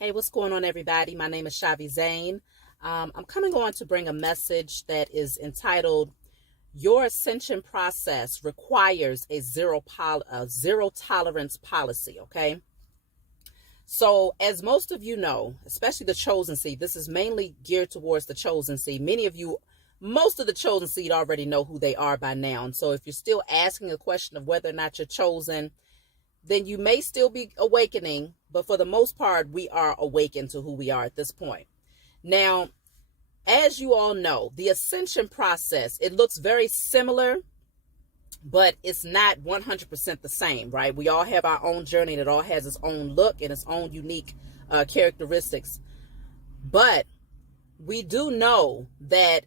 Hey, what's going on, everybody? My name is Shavi Zane. I'm coming on to bring a message that is entitled Your Ascension Process Requires a Zero Tolerance Policy. Okay. So, as most of you know, especially the chosen seed, this is mainly geared towards the chosen seed. Most of the chosen seed already know who they are by now. And so, if you're still asking a question of whether or not you're chosen, then you may still be awakening, but for the most part, we are awakened to who we are at this point. Now, as you all know, the ascension process, it looks very similar, but it's not 100% the same, right? We all have our own journey, and it all has its own look and its own unique characteristics. But we do know that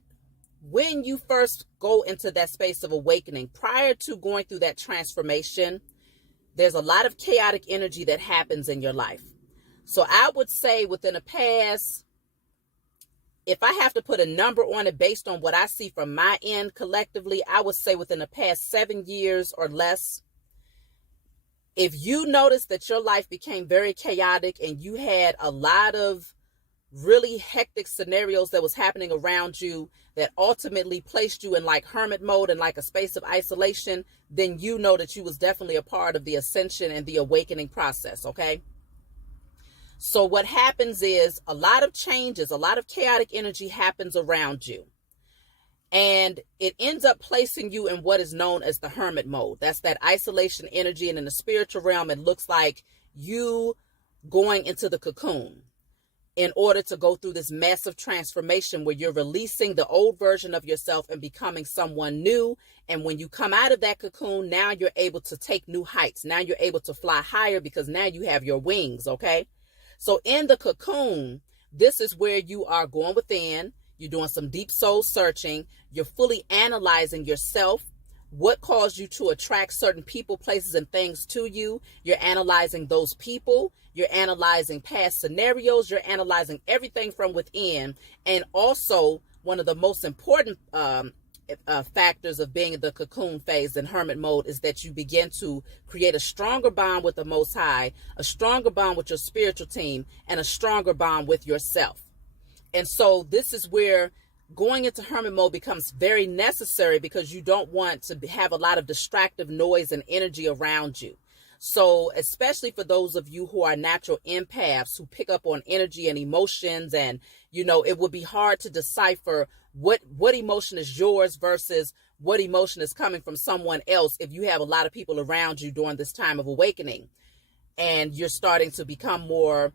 when you first go into that space of awakening, prior to going through that transformation, there's a lot of chaotic energy that happens in your life. So I would say within the past, if I have to put a number on it based on what I see from my end collectively, I would say within the past 7 years or less, if you notice that your life became very chaotic and you had a lot of really hectic scenarios that was happening around you that ultimately placed you in like hermit mode and like a space of isolation, then you know that you was definitely a part of the ascension and the awakening process. Okay. So what happens is a lot of changes, a lot of chaotic energy happens around you, and it ends up placing you in what is known as the hermit mode. That's that isolation energy. And in the spiritual realm, it looks like you going into the cocoon in order to go through this massive transformation where you're releasing the old version of yourself and becoming someone new. And when you come out of that cocoon, now you're able to take new heights. Now you're able to fly higher because now you have your wings, okay? So in the cocoon, this is where you are going within. You're doing some deep soul searching. You're fully analyzing yourself. What caused you to attract certain people, places, and things to you? You're analyzing those people. You're analyzing past scenarios. You're analyzing everything from within. And also, one of the most important factors of being in the cocoon phase and hermit mode is that you begin to create a stronger bond with the Most High, a stronger bond with your spiritual team, and a stronger bond with yourself. And so this is where going into hermit mode becomes very necessary because you don't want to have a lot of distractive noise and energy around you. So especially for those of you who are natural empaths who pick up on energy and emotions, and it would be hard to decipher what emotion is yours versus what emotion is coming from someone else if you have a lot of people around you during this time of awakening and you're starting to become more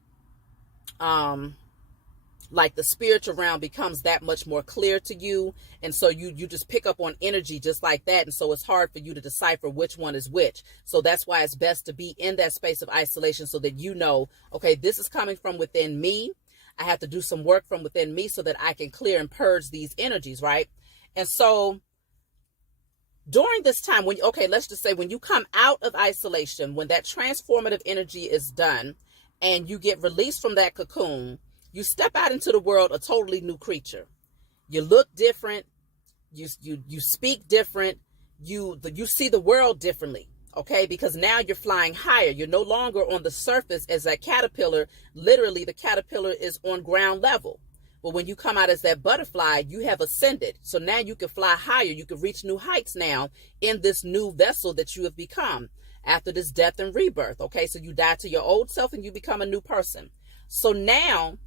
like the spiritual realm becomes that much more clear to you. And so you just pick up on energy just like that. And so it's hard for you to decipher which one is which. So that's why it's best to be in that space of isolation so that okay, this is coming from within me. I have to do some work from within me so that I can clear and purge these energies, right? And so during this time, let's just say when you come out of isolation, when that transformative energy is done and you get released from that cocoon, you step out into the world a totally new creature. You look different. You speak different. You see the world differently, okay? Because now you're flying higher. You're no longer on the surface as that caterpillar. Literally, the caterpillar is on ground level. But when you come out as that butterfly, you have ascended. So now you can fly higher. You can reach new heights now in this new vessel that you have become after this death and rebirth, okay? So you die to your old self and you become a new person. So now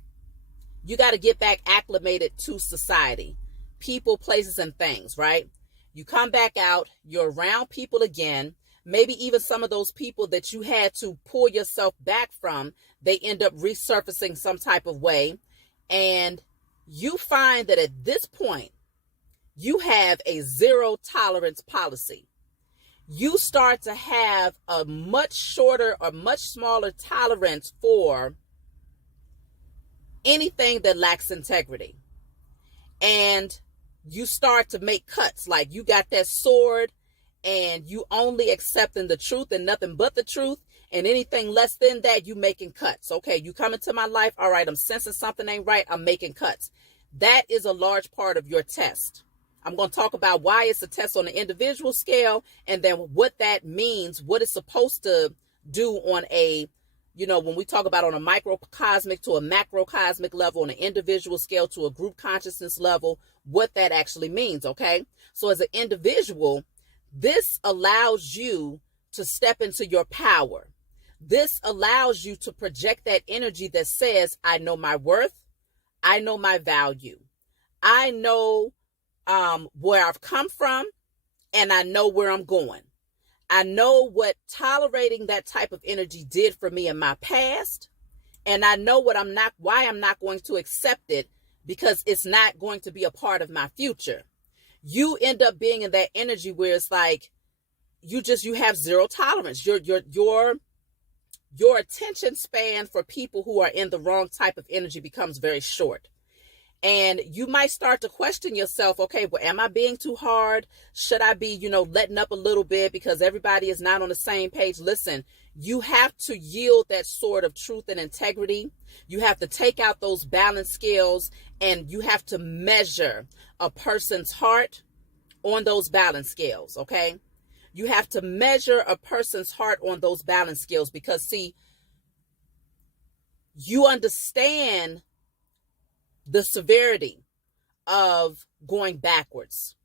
you got to get back acclimated to society, people, places, and things, right? You come back out, you're around people again, maybe even some of those people that you had to pull yourself back from, they end up resurfacing some type of way. And you find that at this point, you have a zero tolerance policy. You start to have a much shorter or much smaller tolerance for anything that lacks integrity. And you start to make cuts, like you got that sword and you only accepting the truth and nothing but the truth, and anything less than that, you making cuts. Okay, you come into my life, all right, I'm sensing something ain't right, I'm making cuts. That is a large part of your test. I'm going to talk about why it's a test on the individual scale, and then what that means, what it's supposed to do on a when we talk about on a microcosmic to a macrocosmic level, on an individual scale to a group consciousness level, what that actually means, okay? So as an individual, this allows you to step into your power. This allows you to project that energy that says, I know my worth, I know my value, I know where I've come from, and I know where I'm going. I know what tolerating that type of energy did for me in my past, and I know why I'm not going to accept it, because it's not going to be a part of my future. You end up being in that energy where it's like you have zero tolerance. Your attention span for people who are in the wrong type of energy becomes very short. And you might start to question yourself, okay, well, am I being too hard? Should I be, letting up a little bit because everybody is not on the same page? Listen, you have to yield that sort of truth and integrity. You have to take out those balance scales, and you have to measure a person's heart on those balance scales, okay? You have to measure a person's heart on those balance scales because, see, you understand the severity of going backwards.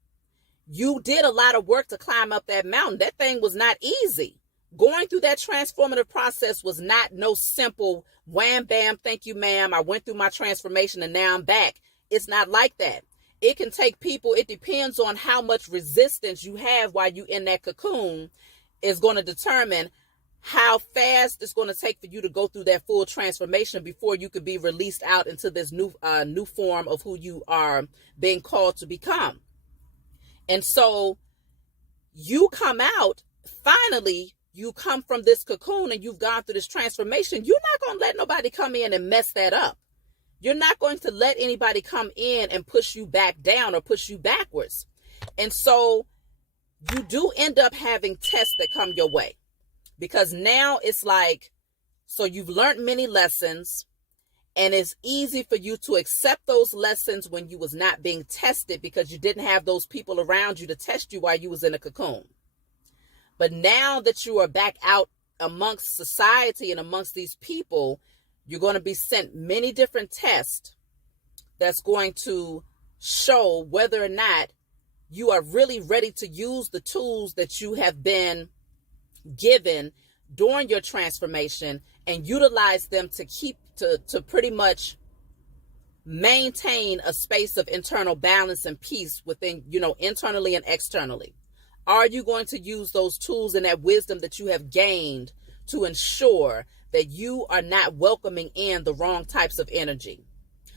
You did a lot of work to climb up that mountain. That thing was not easy. Going through that transformative process was not no simple wham, bam, thank you, ma'am. I went through my transformation and now I'm back. It's not like that. It can take people. It depends on how much resistance you have while you in that cocoon is going to determine how fast it's going to take for you to go through that full transformation before you could be released out into this new form of who you are being called to become. And so you come out, finally, you come from this cocoon and you've gone through this transformation. You're not going to let nobody come in and mess that up. You're not going to let anybody come in and push you back down or push you backwards. And so you do end up having tests that come your way. Because now it's like, so you've learned many lessons, and it's easy for you to accept those lessons when you was not being tested because you didn't have those people around you to test you while you was in a cocoon. But now that you are back out amongst society and amongst these people, you're going to be sent many different tests that's going to show whether or not you are really ready to use the tools that you have been given during your transformation and utilize them to pretty much maintain a space of internal balance and peace within, internally and externally. Are you going to use those tools and that wisdom that you have gained to ensure that you are not welcoming in the wrong types of energy?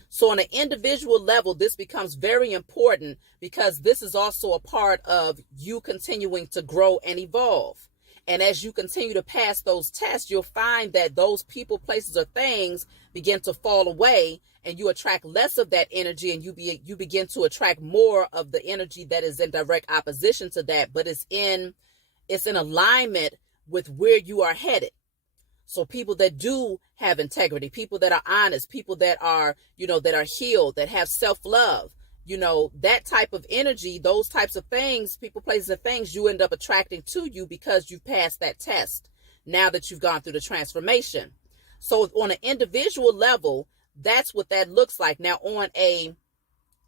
So on an individual level, this becomes very important because this is also a part of you continuing to grow and evolve. And as you continue to pass those tests, you'll find that those people, places, or things begin to fall away, and you attract less of that energy, and you begin to attract more of the energy that is in direct opposition to that, but it's in alignment with where you are headed. So people that do have integrity, people that are honest, people that are, that are healed, that have self-love, that type of energy, those types of things, people, places, and things, you end up attracting to you because you've passed that test now that you've gone through the transformation. So on an individual level, that's what that looks like. Now, on a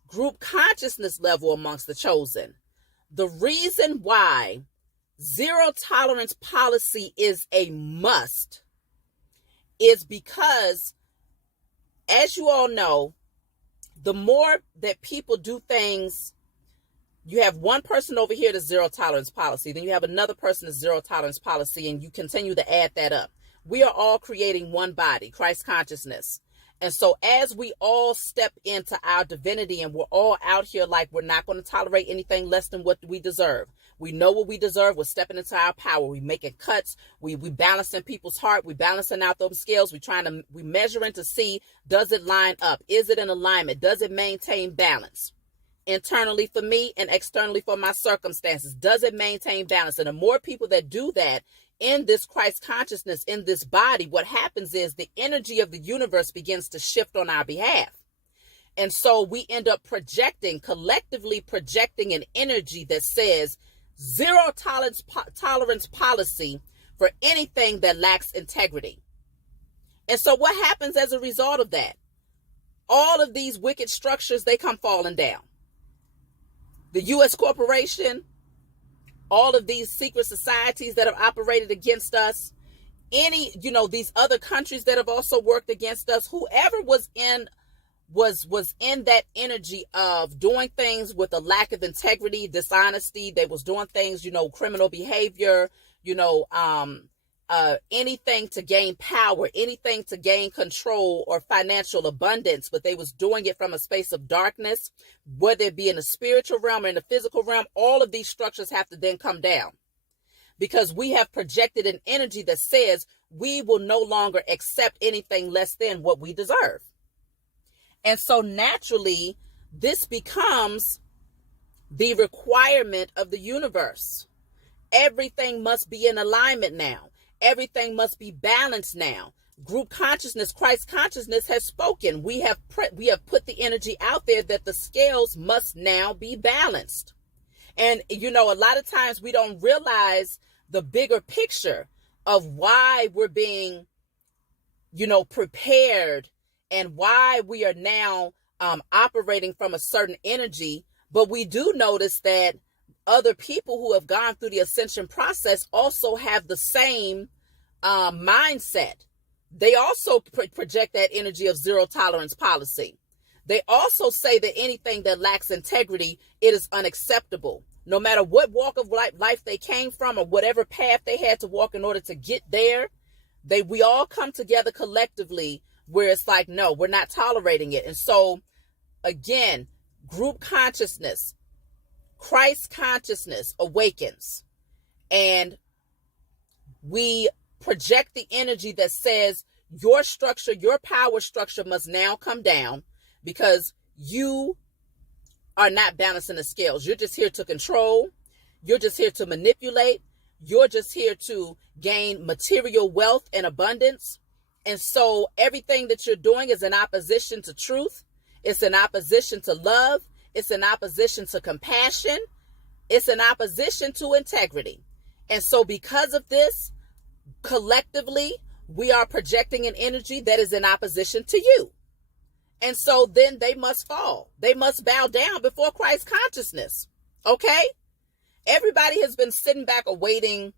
group consciousness level amongst the chosen, the reason why zero tolerance policy is a must is because, as you all know, the more that people do things, you have one person over here that's zero tolerance policy, then you have another person that's zero tolerance policy, and you continue to add that up. We are all creating one body, Christ consciousness. And so as we all step into our divinity and we're all out here like we're not going to tolerate anything less than what we deserve. We know what we deserve. We're stepping into our power. We making cuts. We balancing people's heart. We balancing out those scales. We measuring to see, does it line up? Is it in alignment? Does it maintain balance? Internally for me and externally for my circumstances. Does it maintain balance? And the more people that do that in this Christ consciousness, in this body, what happens is the energy of the universe begins to shift on our behalf. And so we end up collectively projecting an energy that says zero tolerance policy for anything that lacks integrity. And so what happens as a result of that? All of these wicked structures, they come falling down. The U.S. corporation, all of these secret societies that have operated against us, these other countries that have also worked against us, whoever was in that energy of doing things with a lack of integrity, dishonesty, they was doing things, criminal behavior, anything to gain power, anything to gain control or financial abundance, but they was doing it from a space of darkness, whether it be in the spiritual realm or in the physical realm. All of these structures have to then come down, because we have projected an energy that says we will no longer accept anything less than what we deserve. And so naturally, this becomes the requirement of the universe. Everything must be in alignment now. Everything must be balanced now. Group consciousness, Christ consciousness has spoken. We have put the energy out there that the scales must now be balanced. And, a lot of times we don't realize the bigger picture of why we're being, prepared and why we are now operating from a certain energy. But we do notice that other people who have gone through the ascension process also have the same mindset. They also project that energy of zero tolerance policy. They also say that anything that lacks integrity, it is unacceptable. No matter what walk of life they came from or whatever path they had to walk in order to get there, we all come together collectively where it's like, no, we're not tolerating it. And so, again, group consciousness, Christ consciousness awakens, and we project the energy that says your structure, your power structure must now come down, because you are not balancing the scales. You're just here to control. You're just here to manipulate. You're just here to gain material wealth and abundance. And so everything that you're doing is in opposition to truth. It's in opposition to love. It's in opposition to compassion. It's in opposition to integrity. And so because of this, collectively, we are projecting an energy that is in opposition to you. And so then they must fall. They must bow down before Christ consciousness. Okay? Everybody has been sitting back awaiting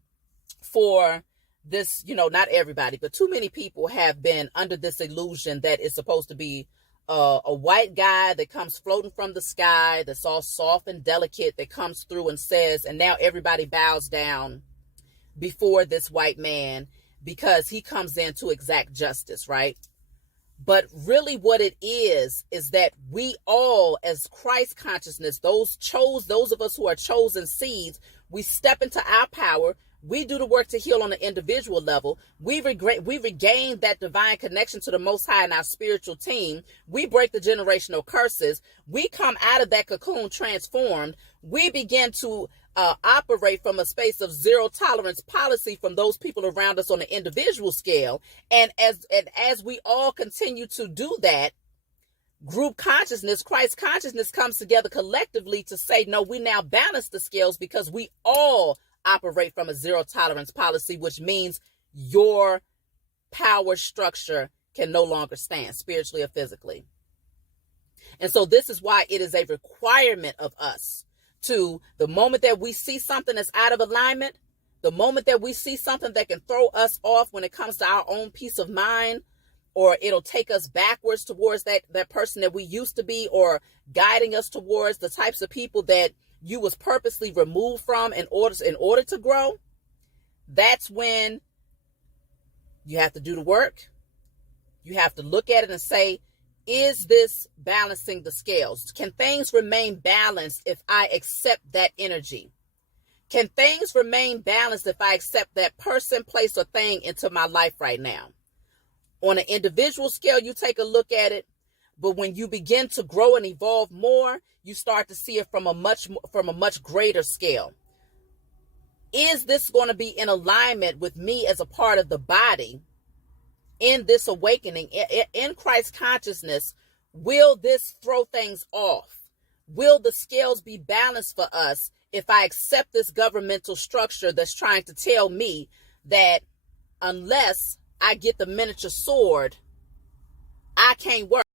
for this, not everybody, but too many people have been under this illusion that it's supposed to be a white guy that comes floating from the sky, that's all soft and delicate, that comes through and says, and now everybody bows down before this white man because he comes in to exact justice, right? But really what it is that we all, as Christ consciousness, those of us who are chosen seeds, we step into our power. We do the work to heal on an individual level. We regain that divine connection to the Most High in our spiritual team. We break the generational curses. We come out of that cocoon transformed. We begin to operate from a space of zero tolerance policy from those people around us on the individual scale. And as we all continue to do that, group consciousness, Christ consciousness comes together collectively to say, no, we now balance the scales because we all operate from a zero tolerance policy, which means your power structure can no longer stand spiritually or physically. And so this is why it is a requirement of us to, the moment that we see something that's out of alignment, the moment that we see something that can throw us off when it comes to our own peace of mind, or it'll take us backwards towards that person that we used to be, or guiding us towards the types of people that you was purposely removed from in order to grow, that's when you have to do the work. You have to look at it and say, is this balancing the scales? Can things remain balanced if I accept that energy? Can things remain balanced if I accept that person, place, or thing into my life right now? On an individual scale, you take a look at it. But when you begin to grow and evolve more, you start to see it from a much greater scale. Is this going to be in alignment with me as a part of the body in this awakening, in Christ consciousness? Will this throw things off? Will the scales be balanced for us if I accept this governmental structure that's trying to tell me that unless I get the miniature sword, I can't work.